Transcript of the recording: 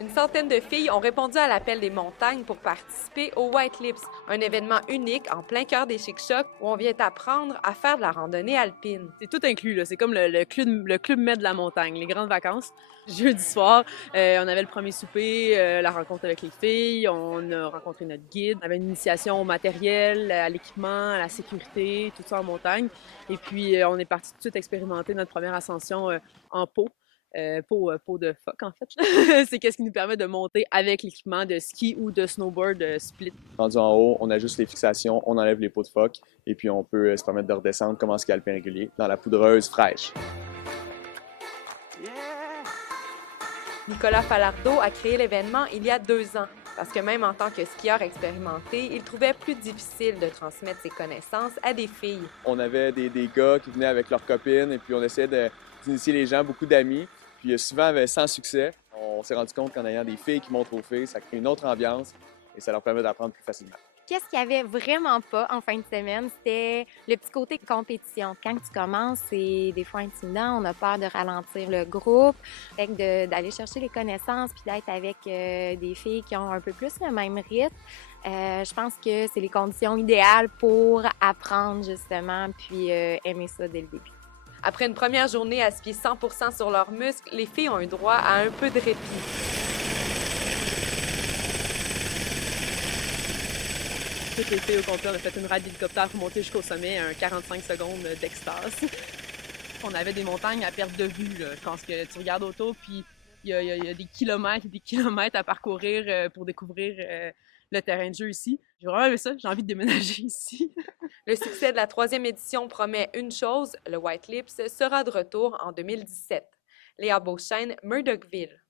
Une centaine de filles ont répondu à l'appel des montagnes pour participer au White Lips, un événement unique en plein cœur des Chic-Chocs où on vient apprendre à faire de la randonnée alpine. C'est tout inclus, là. C'est comme le club med de la montagne, les grandes vacances. Jeudi soir, on avait le premier souper, la rencontre avec les filles, on a rencontré notre guide, on avait une initiation au matériel, à l'équipement, à la sécurité, tout ça en montagne. Et puis, on est parti tout de suite expérimenter notre première ascension en pot. Pot de phoque, en fait. C'est qu'est-ce qui nous permet de monter avec l'équipement de ski ou de snowboard split. Rendu en haut, on ajuste les fixations, on enlève les pots de phoque et puis on peut se permettre de redescendre comme en ski alpin régulier dans la poudreuse fraîche. Nicolas Falardeau a créé l'événement il y a 2 ans, parce que même en tant que skieur expérimenté, il trouvait plus difficile de transmettre ses connaissances à des filles. On avait des gars qui venaient avec leurs copines et puis on essayait d'initier les gens, beaucoup d'amis, puis souvent sans succès. On s'est rendu compte qu'en ayant des filles qui montrent aux filles, ça crée une autre ambiance et ça leur permet d'apprendre plus facilement. Qu'est-ce qu'il y avait vraiment pas en fin de semaine? C'était le petit côté compétition. Quand tu commences, c'est des fois intimidant, on a peur de ralentir le groupe, fait que d'aller chercher les connaissances puis d'être avec des filles qui ont un peu plus le même rythme. Je pense que c'est les conditions idéales pour apprendre justement puis aimer ça dès le début. Après une première journée à skier 100% sur leurs muscles, les filles ont eu droit à un peu de répit. Toutes les filles au complet, on a fait une ride d'hélicoptère pour monter jusqu'au sommet, un 45 secondes d'extase. On avait des montagnes à perte de vue, là. Je pense que tu regardes autour, puis il y a des kilomètres et des kilomètres à parcourir pour découvrir le terrain de jeu ici. J'ai vraiment aimé ça, j'ai envie de déménager ici. Le succès de la 3e édition promet une chose, le White Lips sera de retour en 2017. Léa Beauchesne, Murdochville.